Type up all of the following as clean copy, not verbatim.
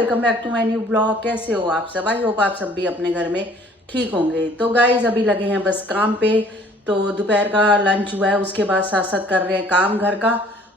Welcome back to my new blog. कैसे हो आप सब? आई होप आप सब भी अपने घर में ठीक होंगे। तो गाइज अभी लगे हैं बस काम पे। तो दोपहर का लंच हुआ है, उसके बाद साथ साथ कर रहे हैं काम घर का।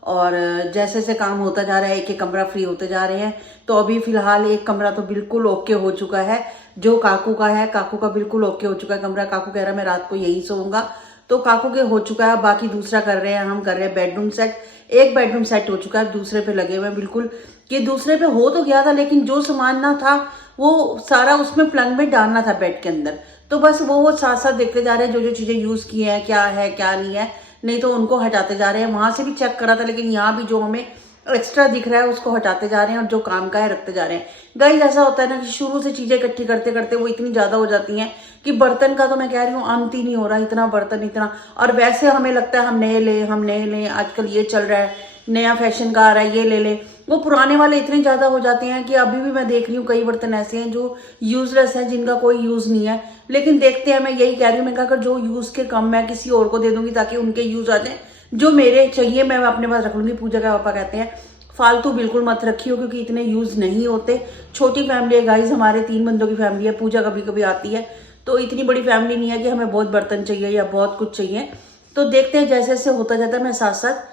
और जैसे जैसे काम होता जा रहा है एक एक कमरा फ्री होते जा रहे हैं। तो अभी फिलहाल एक कमरा तो बिल्कुल ओके हो चुका है, जो काकू का है। काकू का बिल्कुल ओके हो चुका है कमरा। काकू कह रहा है मैं रात को यही सोऊंगा, तो काकू के हो चुका है। बाकी दूसरा कर रहे हैं, हम कर रहे हैं बेडरूम सेट। एक बेडरूम सेट हो चुका है, दूसरे पे लगे हुए हैं बिल्कुल। कि दूसरे पे हो तो गया था, लेकिन जो सामान ना था वो सारा उसमें प्लंग में डालना था बेड के अंदर। तो बस वो साथ साथ देखते जा रहे हैं जो जो चीजें यूज की हैं, क्या है क्या नहीं है, नहीं तो उनको हटाते जा रहे हैं। वहां से भी चेक करा था, लेकिन यहाँ भी जो हमें एक्स्ट्रा दिख रहा है उसको हटाते जा रहे हैं और जो काम का है रखते जा रहे हैं। गाइस ऐसा होता है ना कि शुरू से चीजें इकट्ठी करते करते वो इतनी ज्यादा हो जाती हैं कि बर्तन का तो मैं कह रही हूँ अंत ही नहीं हो रहा, इतना बर्तन इतना। और वैसे हमें लगता है हम नए लें, आजकल ये चल रहा है, नया फैशन का आ रहा है, ये ले लें। वो पुराने वाले इतने ज्यादा हो जाते हैं कि अभी भी मैं देख रही हूँ कई बर्तन ऐसे हैं जो यूजलेस हैं, जिनका कोई यूज नहीं है। लेकिन देखते हैं, मैं यही कह रही हूँ, मैं कहा अगर जो यूज के कम मैं किसी और को दे दूंगी ताकि उनके यूज आ जाए। जो मेरे चाहिए मैं अपने पास रख लूंगी। पूजा का पापा कहते हैं फालतू बिल्कुल मत रखियो, क्योंकि इतने यूज नहीं होते। छोटी फैमिली है गाइज, हमारे 3 बंदों की फैमिली है। पूजा कभी कभी आती है, तो इतनी बड़ी फैमिली नहीं है कि हमें बहुत बर्तन चाहिए या बहुत कुछ चाहिए। तो देखते हैं जैसे जैसे होता जाता है। मैं साथ साथ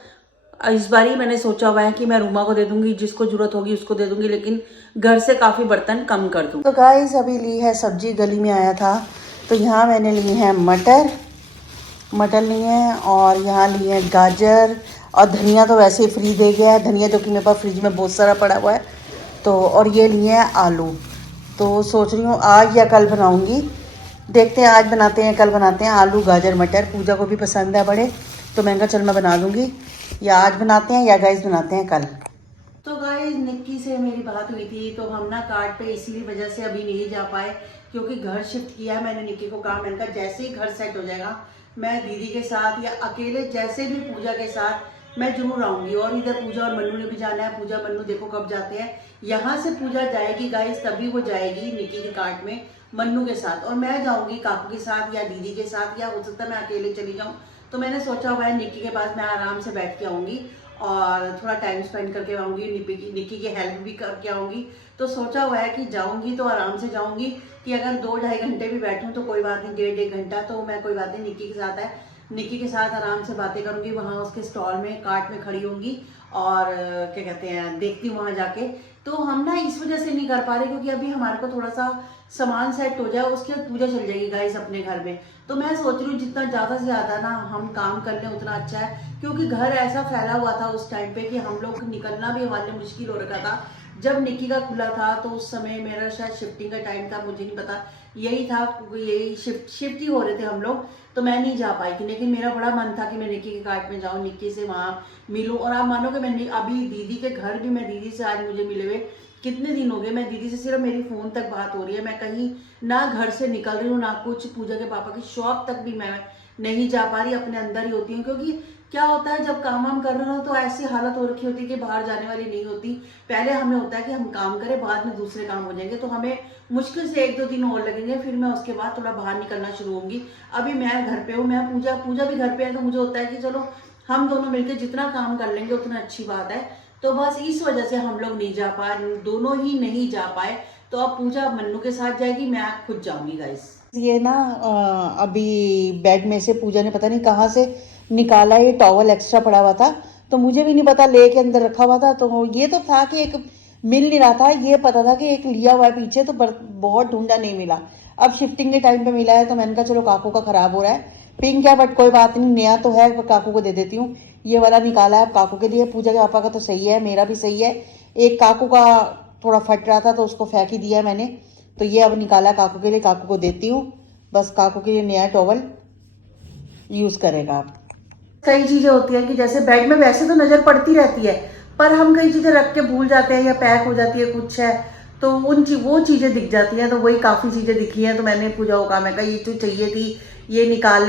इस बार ही मैंने सोचा हुआ है कि मैं रूमा को दे दूंगी, जिसको जरूरत होगी उसको दे दूंगी, लेकिन घर से काफी बर्तन कम कर दूँ। तो गाइस अभी ली है सब्जी, गली में आया था तो यहाँ मैंने ली है मटर लिए हैं, और यहाँ लिए हैं गाजर, और धनिया तो वैसे ही फ्री दे गया है धनिया, जो कि मेरे पास फ्रिज में बहुत सारा पड़ा हुआ है। तो और ये लिए हैं आलू। तो सोच रही हूँ आज या कल बनाऊंगी, देखते हैं आज बनाते हैं कल बनाते हैं। आलू गाजर मटर पूजा को भी पसंद है बड़े, तो मैं कहा चल मैं बना दूंगी, या आज बनाते हैं या गाइस बनाते हैं कल। तो गाइस निक्की से मेरी बात हुई थी, तो हम ना कार्ड पे इसी वजह से अभी नहीं जा पाए, क्योंकि घर शिफ्ट किया है। मैंने निक्की को कहा, मैंने कहा जैसे ही घर सेट हो जाएगा मैं दीदी के साथ या अकेले जैसे भी पूजा के साथ मैं जरूर आऊंगी। और इधर पूजा और मन्नू ने भी जाना है। पूजा मन्नू देखो कब जाते हैं। यहाँ से पूजा जाएगी गाइस, तभी वो जाएगी निक्की के कार्ड में मन्नू के साथ, और मैं जाऊंगी काकू के साथ या दीदी के साथ, या हो सकता है मैं अकेले चली जाऊँ। तो मैंने सोचा हुआ है निक्की के पास मैं आराम से बैठ के आऊंगी और थोड़ा टाइम स्पेंड करके आऊंगी, निक्की की हेल्प भी करके आऊंगी। तो सोचा हुआ है कि जाऊंगी तो आराम से जाऊंगी, कि अगर 2-2.5 घंटे भी बैठूं तो कोई बात नहीं, 1.5 घंटा तो मैं कोई बात नहीं निक्की के साथ है। निक्की के साथ आराम से बातें करूंगी, वहां उसके स्टॉल में कार्ट में खड़ी होंगी और क्या कहते हैं देखती हूँ वहां जाके। तो हम ना इस वजह से नहीं कर पा रहे, क्योंकि अभी हमारे को थोड़ा सा सामान सेट हो जाए, उसके बाद पूजा चल जाएगी गाइस अपने घर में। तो मैं सोच रही हूँ जितना ज्यादा से ज्यादा ना हम काम कर लें उतना अच्छा है, क्योंकि घर ऐसा फैला हुआ था उस टाइम पे कि हम लोग निकलना भी हमारे लिए मुश्किल हो रखा था। जब निक्की का खुला था तो उस समय मेरा शायद शिफ्टिंग का टाइम था, मुझे नहीं पता, यही था, यही शिफ्ट ही हो रहे थे हम लोग। तो मैं नहीं जा पाई थी, लेकिन मेरा बड़ा मन था कि मैं निक्की के कार्ट में जाऊँ, निक्की से वहां मिलूं। और आप मानोगे मैं अभी दीदी के घर भी, मैं दीदी से आज मुझे मिले हुए कितने दिन हो गए। मैं दीदी से सिर्फ मेरी फोन तक बात हो रही है, मैं कहीं ना घर से निकल रही हूँ ना कुछ। पूजा के पापा की शॉप तक भी मैं नहीं जा पा रही, अपने अंदर ही होती हूँ। क्योंकि क्या होता है जब काम वाम कर रहे हो तो ऐसी हालत हो रखी होती है कि बाहर जाने वाली नहीं होती। पहले हमें होता है कि हम काम करें, बाद में दूसरे काम हो जाएंगे, तो हमें मुश्किल से 1-2 दिन और लगेंगे, फिर मैं उसके बाद थोड़ा बाहर निकलना शुरू होंगी। अभी मैं घर पे हूँ, मैं पूजा भी घर पे है, तो मुझे होता है कि चलो हम दोनों मिलकर जितना काम कर लेंगे उतना अच्छी बात है। तो बस इस वजह से हम लोग नहीं जा पाए, दोनों ही नहीं जा पाए। तो अब पूजा मन्नू के साथ जाएगी, मैं खुद जाऊंगी गाइस। ये ना अभी बेड में से पूजा ने पता नहीं कहाँ से निकाला, ये टॉवल एक्स्ट्रा पड़ा हुआ था, तो मुझे भी नहीं पता, लेके अंदर रखा हुआ था। तो ये तो था कि एक मिल नहीं रहा था, ये पता था कि एक लिया हुआ है पीछे, तो बहुत ढूंढा नहीं मिला। अब शिफ्टिंग के टाइम पे मिला है, तो मैंने कहा चलो काकू का खराब हो रहा है, पिंक है बट कोई बात नहीं, नया तो है, काकू को दे देती हूँ। ये वाला निकाला है काकू के लिए। पूजा के पापा का तो सही है, मेरा भी सही है। एक काकू का थोड़ा फट रहा था तो उसको फेंक ही दिया मैंने, तो ये अब निकाला काकू के लिए, काकू को देती हूँ। बस काकू के लिए नया टॉवल यूज करेगा आप। कई चीजें होती हैं कि जैसे बेड में वैसे तो नजर पड़ती रहती है, पर हम कई चीजें रख के भूल जाते हैं या पैक हो जाती है कुछ है, तो वो चीजें दिख जाती हैं। तो वही काफी चीजें दिखी हैं, तो मैंने पूजा को कहा, मैं कहा ये तो चाहिए थी, ये निकाल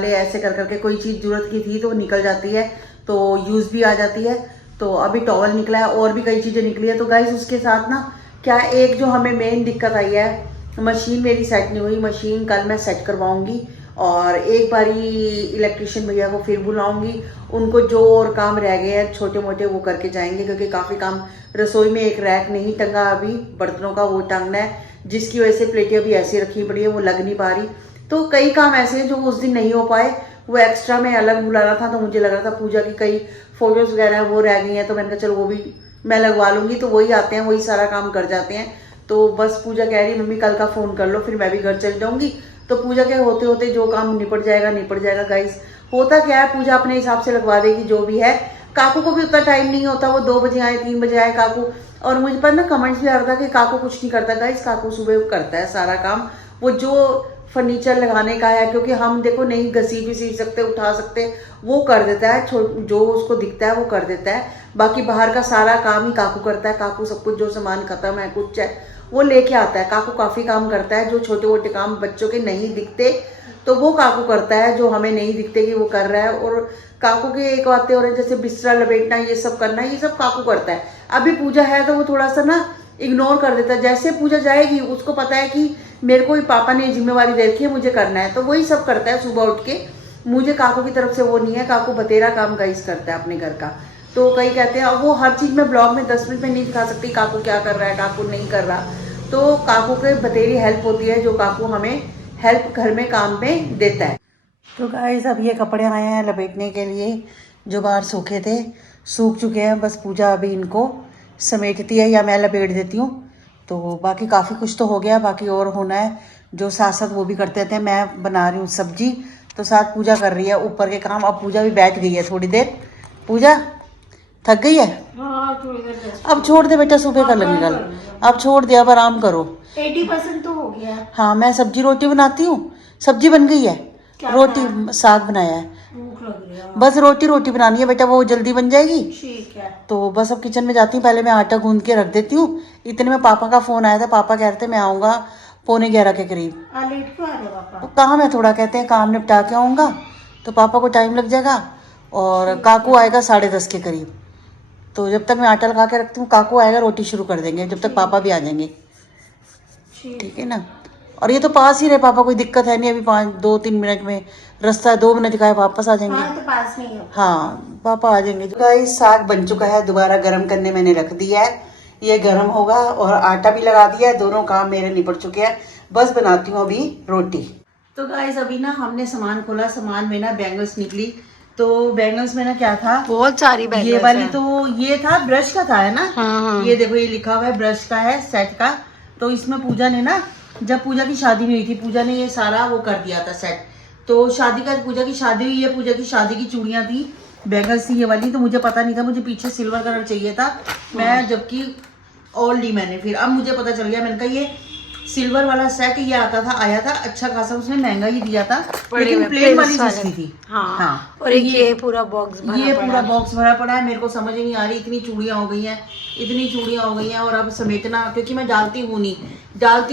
ले, ऐसे कर करके कोई चीज जरूरत की थी तो निकल जाती है, तो यूज भी आ जाती है। तो अभी टॉवल निकला है, और भी कई चीजें निकली है। तो गाइस उसके साथ ना क्या एक जो हमें मेन दिक्कत आई है, मशीन मेरी सेट नहीं हुई। मशीन कल मैं सेट करवाऊंगी, और एक बारी इलेक्ट्रिशियन भैया को फिर बुलाऊंगी, उनको जो और काम रह गए हैं छोटे मोटे वो करके जाएंगे, क्योंकि काफ़ी काम रसोई में एक रैक नहीं टंगा अभी बर्तनों का, वो टांगना है, जिसकी वजह से प्लेटें अभी ऐसी रखी पड़ी है, वो लग नहीं पा रही। तो कई काम ऐसे हैं जो उस दिन नहीं हो पाए, वो एक्स्ट्रा में अलग बुलाना था, तो मुझे लग रहा था पूजा की कई फोटोज वगैरह वो रह गई हैं, तो मैंने कहा चलो वो भी मैं लगवा लूंगी, तो वही आते हैं वही सारा काम कर जाते हैं। तो बस पूजा कह रही मम्मी कल का फ़ोन कर लो, फिर मैं भी घर चल जाऊंगी, तो पूजा के होते होते जो काम निपट जाएगा गाइस। होता क्या है, पूजा अपने हिसाब से लगवा देगी जो भी है। काकू को भी उतना टाइम नहीं होता, वो 2 बजे आए 3 बजे आए काकू, और मुझे पर ना कमेंट्स भी आ रहा था कि काकू कुछ नहीं करता गाइस, काकू सुबह करता है सारा काम, वो जो फर्नीचर लगाने का है, क्योंकि हम देखो नहीं घसी भी सीख सकते उठा सकते, वो कर देता है, जो उसको दिखता है वो कर देता है, बाकी बाहर का सारा काम ही काकू करता है। काकू सब कुछ जो सामान खत्म है कुछ है वो लेके आता है, काकू काफ़ी काम करता है, जो छोटे मोटे काम बच्चों के नहीं दिखते तो वो काकू करता है, जो हमें नहीं दिखते कि वो कर रहा है। और काकू के एक बातें हो रही है, जैसे बिस्तरा लपेटना ये सब करना, ये सब काकू करता है। अभी पूजा है तो वो थोड़ा सा ना इग्नोर कर देता है, जैसे पूजा जाएगी उसको पता है कि मेरे को ही पापा ने जिम्मेवारी दे रखी है, मुझे करना है, तो वही सब करता है सुबह उठ के। मुझे काकू की तरफ से वो नहीं है, काकू बतेरा काम गाइस करता है अपने घर का। तो कई कहते हैं, और वो हर चीज़ में ब्लॉग में 10 मिनट में नहीं दिखा सकती काकू क्या कर रहा है काकू नहीं कर रहा, तो काकू के बतेरी हेल्प होती है, जो काकू हमें हेल्प घर में काम में देता है। तो गाइस अब ये कपड़े आए हैं लपेटने के लिए, जो बाहर सूखे थे सूख चुके हैं, बस पूजा अभी इनको समेटती है या मैं लपेट देती हूँ। तो बाकी काफ़ी कुछ तो हो गया, बाकी और होना है, जो साथ साथ वो भी करते थे। मैं बना रही हूँ सब्जी, तो साथ पूजा कर रही है ऊपर के काम। अब पूजा भी बैठ गई है थोड़ी देर, पूजा थक गई है। अब छोड़ दे बेटा, सुबह कर लेंगे कल, अब छोड़ दे, अब आराम करो। 80% तो हो गया। हाँ मैं सब्जी रोटी बनाती हूँ, सब्जी बन गई है, रोटी साग बनाया है, भूख लग रही है, बस रोटी बनानी है बेटा, वो जल्दी बन जाएगी। ठीक है। तो बस अब किचन में जाती हूँ, पहले मैं आटा गूंद के रख देती हूँ। इतने में पापा का फ़ोन आया था, पापा कह रहे थे मैं आऊँगा 11:45 के करीब। लेट क्यों आ रहे पापा? तो काम है थोड़ा, कहते हैं काम निपटा के आऊँगा, तो पापा को टाइम लग जाएगा, और काकू आएगा 10:30 के करीब। तो जब तक मैं आटा लगा के रखती हूँ, काकू आएगा रोटी शुरू कर देंगे, जब तक पापा भी आ जाएंगे, ठीक है ना। और ये तो पास ही रहे पापा, कोई दिक्कत है नहीं, अभी 2-3 मिनट में रास्ता है, 2 मिनट का है, वापस आ जाएंगे। हाँ तो पास में ही है। हाँ पापा आ जाएंगे। गाइस साग बन चुका है, दोबारा गर्म करने मैंने रख दिया है, ये गर्म होगा, और आटा भी लगा दिया है, दोनों काम मेरे निपट चुके हैं, बस बनाती हूँ अभी रोटी। तो गाइस अभी ना हमने सामान खोला, सामान में ना बैंगल्स निकली, तो बैंगल्स में ना क्या था, बहुत सारी बैंगल्स ये वाली तो ये था ब्रश का था, है ना। हाँ। ये देखो ये लिखा हुआ है ब्रश का है, सेट का। तो इसमें पूजा ने ना, जब पूजा की शादी में हुई थी, पूजा ने ये सारा वो कर दिया था सेट। तो शादी का, पूजा की शादी हुई है, पूजा की शादी की चूड़ियां थी, बैंगल्स थी ये वाली, तो मुझे पता नहीं था, मुझे पीछे सिल्वर कलर चाहिए था, मैं जबकि ऑल ली मैंने, फिर अब मुझे पता चल गया, मैंने कहा ये सिल्वर वाला सेट ये आया था अच्छा खासा, उसने महंगा ही दिया था, लेकिन प्लेन वाली सस्ती थी। हाँ। और एक ये पूरा बॉक्स भरा पड़ा है, मेरे को समझ ही नहीं आ रही, इतनी चूड़ियां हो गई हैं, और अब समेटना, क्योंकि मैं डालती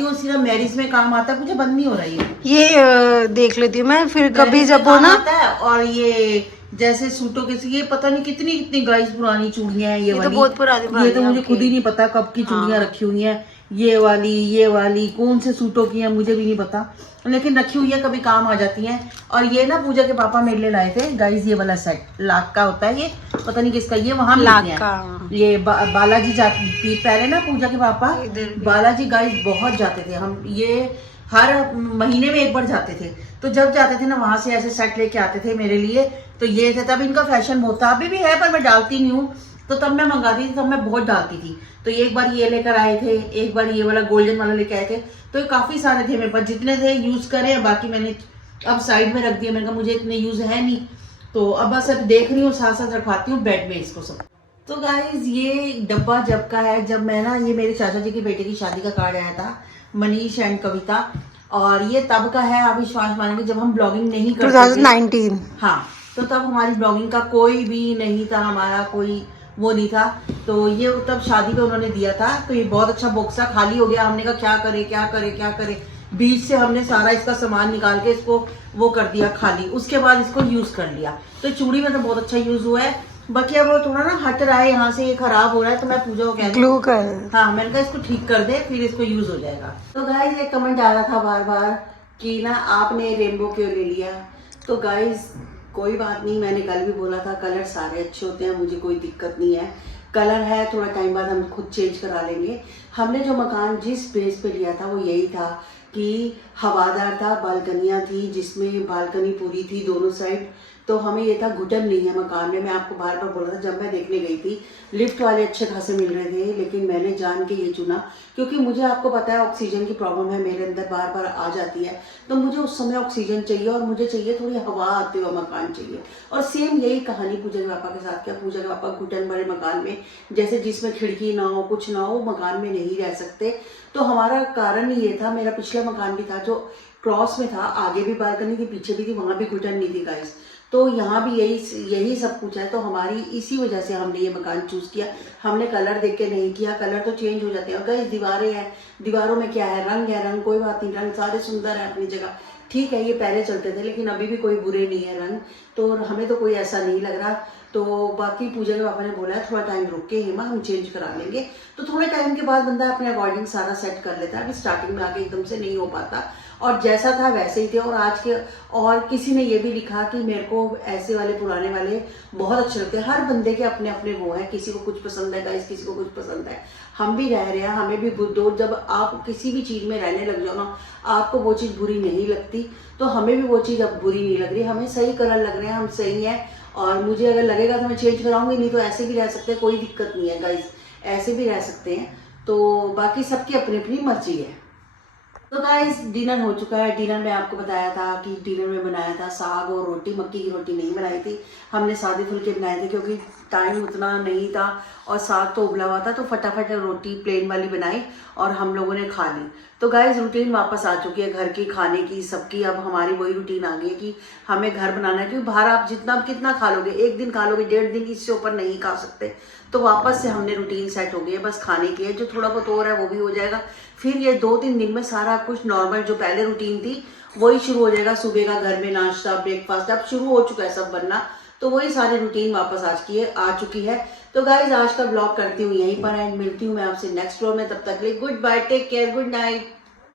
हूँ सिर्फ मैरिज में काम आता है, मुझे बंद नहीं हो रही है ये देख लेती हूँ मैं, फिर कभी जब हो ना आता है। और ये जैसे सूटों के, ये पता नहीं कितनी गाइस पुरानी चूड़ियां हैं, ये वाली तो बहुत पुरानी ये तो मुझे खुद ही नहीं पता कब की चूड़ियां रखी हुई हैं, ये वाली कौन से सूटों की है मुझे भी नहीं पता, लेकिन रखी हुई है, कभी काम आ जाती हैं। और ये ना पूजा के पापा मेरे लिए लाए थे गाइस, ये वाला सेट लाख का होता है, ये पता नहीं किसका, ये वहां मिलते हैं, ये बालाजी जाती पहले ना पूजा के पापा बालाजी गाइस बहुत जाते थे, हम ये हर महीने में एक बार जाते थे, तो जब जाते थे ना वहां से ऐसे सेट लेके आते थे मेरे लिए, तो ये थे, तब इनका फैशन बहुत था, अभी भी है पर मैं डालती नहीं हूँ, तो तब मैं मंगाती थी, तब मैं बहुत डालती थी। तो एक बार ये लेकर आए थे, एक बार ये वाला गोल्डन वाला लेके आए थे, तो ये काफी सारे थे मेरे पास, जितने थे यूज करे, बाकी मैंने अब साइड में रख दिया, मैंने कहा मुझे इतने यूज है नहीं, तो अब बस अब देख रही हूँ, साथ साथ रखवाती हूँ बेड में इसको सब। तो गाइज ये डब्बा जब का है, जब मैं ना, ये मेरे चाचा जी के बेटे की शादी का कार्ड आया था, मनीष एंड कविता, और ये तब का है, आप विश्वास मानेंगे जब हम ब्लॉगिंग नहीं करते 2019। हाँ, तो तब हमारी ब्लॉगिंग का कोई भी नहीं था, हमारा कोई वो नहीं था, तो ये तब शादी पे उन्होंने दिया था, तो ये बहुत अच्छा बॉक्स था, खाली हो गया, हमने कहा क्या करे, बीच से हमने सारा इसका सामान निकाल के इसको वो कर दिया खाली, उसके बाद इसको यूज कर लिया। तो चूड़ी में तो बहुत अच्छा यूज हुआ है, बाकी अब वो थोड़ा ना हट रहा है, यहाँ से ये खराब हो रहा है, तो मैं पूजा को कह ग्लू कर, हाँ मैंने कहा इसको ठीक कर दे, फिर इसको यूज हो जाएगा। तो गाइस एक कमेंट आ रहा था बार बार कि ना आपने रेनबो क्यों ले लिया। तो गाइज कोई बात नहीं, मैंने कल भी बोला था कलर सारे अच्छे होते हैं, मुझे कोई दिक्कत नहीं है। कलर है थोड़ा टाइम बाद हम खुद चेंज करा लेंगे। हमने जो मकान जिस बेस पे लिया था वो यही था कि हवादार था, बालकनियाँ थी जिसमें बालकनी पूरी थी दोनों साइड। तो हमें ये था घुटन नहीं है मकान में। मैं आपको बार बार बोल रहा था, जब मैं देखने गई थी लिफ्ट वाले अच्छे खासे मिल रहे थे, लेकिन मैंने जान के ये चुना क्योंकि मुझे, आपको पता है ऑक्सीजन की प्रॉब्लम है मेरे अंदर, बार बार आ जाती है। तो मुझे उस समय ऑक्सीजन चाहिए और मुझे चाहिए थोड़ी हवा आते हुए मकान चाहिए। और सेम यही कहानी पूजा के पापा के साथ किया। पूजा के पापा घुटन बड़े मकान में, जैसे जिसमें खिड़की ना हो कुछ ना हो, मकान में नहीं रह सकते। तो हमारा कारण ये था, मेरा पिछला मकान भी था जो क्रॉस में था, आगे भी बालकनी थी पीछे भी थी, वहां भी घुटन नहीं थी गाइस। तो यहाँ भी यही सब कुछ है। तो हमारी इसी वजह से हमने ये मकान चूज किया। हमने कलर देख के नहीं किया, कलर तो चेंज हो जाते हैं। और गाइस दीवारें हैं, दीवारों में क्या है, रंग है, रंग कोई बात नहीं, रंग सारे सुंदर है अपनी जगह, ठीक है। ये पहले चलते थे लेकिन अभी भी कोई बुरे नहीं है रंग, तो हमें तो कोई ऐसा नहीं लग रहा। तो बाकी पूजा के पापा ने बोला है थोड़ा टाइम रुक के हेमा हम चेंज करा लेंगे। तो थोड़े टाइम के बाद बंदा अपने अकॉर्डिंग सारा सेट कर लेता है। अभी स्टार्टिंग में आके एकदम से नहीं हो पाता, और जैसा था वैसे ही थे। और आज के, और किसी ने ये भी लिखा कि मेरे को ऐसे वाले पुराने वाले बहुत अच्छे लगते हैं। हर बंदे के अपने अपने वो हैं, किसी को कुछ पसंद है गाइस, किसी को कुछ पसंद है। हम भी रह रहे हैं, हमें भी बुद्धोर, जब आप किसी भी चीज में रहने लग जाओ ना, आपको वो चीज बुरी नहीं लगती, तो हमें भी वो चीज अब बुरी नहीं लग रही। हमें सही कलर लग रहे हैं, हम सही हैं। और मुझे अगर लगेगा तो मैं चेंज कराऊंगी, नहीं तो ऐसे भी रह सकते हैं, कोई दिक्कत नहीं है गाइस, ऐसे भी रह सकते हैं। तो बाकी सबकी अपनी अपनी मर्जी है। तो गाइस डिनर हो चुका है। डिनर में आपको बताया था कि डिनर में बनाया था साग और रोटी। मक्की की रोटी नहीं बनाई थी, हमने सादे फुल्के बनाए थे क्योंकि टाइम उतना नहीं था और साग तो उबला हुआ था। तो फटाफट रोटी प्लेन वाली बनाई और हम लोगों ने खा ली। तो गाइस रूटीन वापस आ चुकी है घर की, खाने की, सबकी। अब हमारी वही रूटीन आ गई है कि हमें घर बनाना है, क्योंकि बाहर आप जितना कितना खा लोगे, एक दिन खा लोगे, 1.5 दिन, इससे ऊपर नहीं खा सकते। तो वापस से हमने रूटीन सेट हो गई है, बस खाने की है। जो थोड़ा बहुत और है वो भी हो जाएगा। फिर ये 2-3 दिन में सारा कुछ नॉर्मल, जो पहले रूटीन थी वही शुरू हो जाएगा। सुबह का घर में नाश्ता, ब्रेकफास्ट अब शुरू हो चुका है सब बनना। तो वही सारी रूटीन वापस आ चुकी है। तो गाइज आज का ब्लॉग करती हूँ यहीं पर एंड, मिलती हूँ मैं आपसे नेक्स्ट ब्लॉग में। तब तक के लिए goodbye, take care, good night.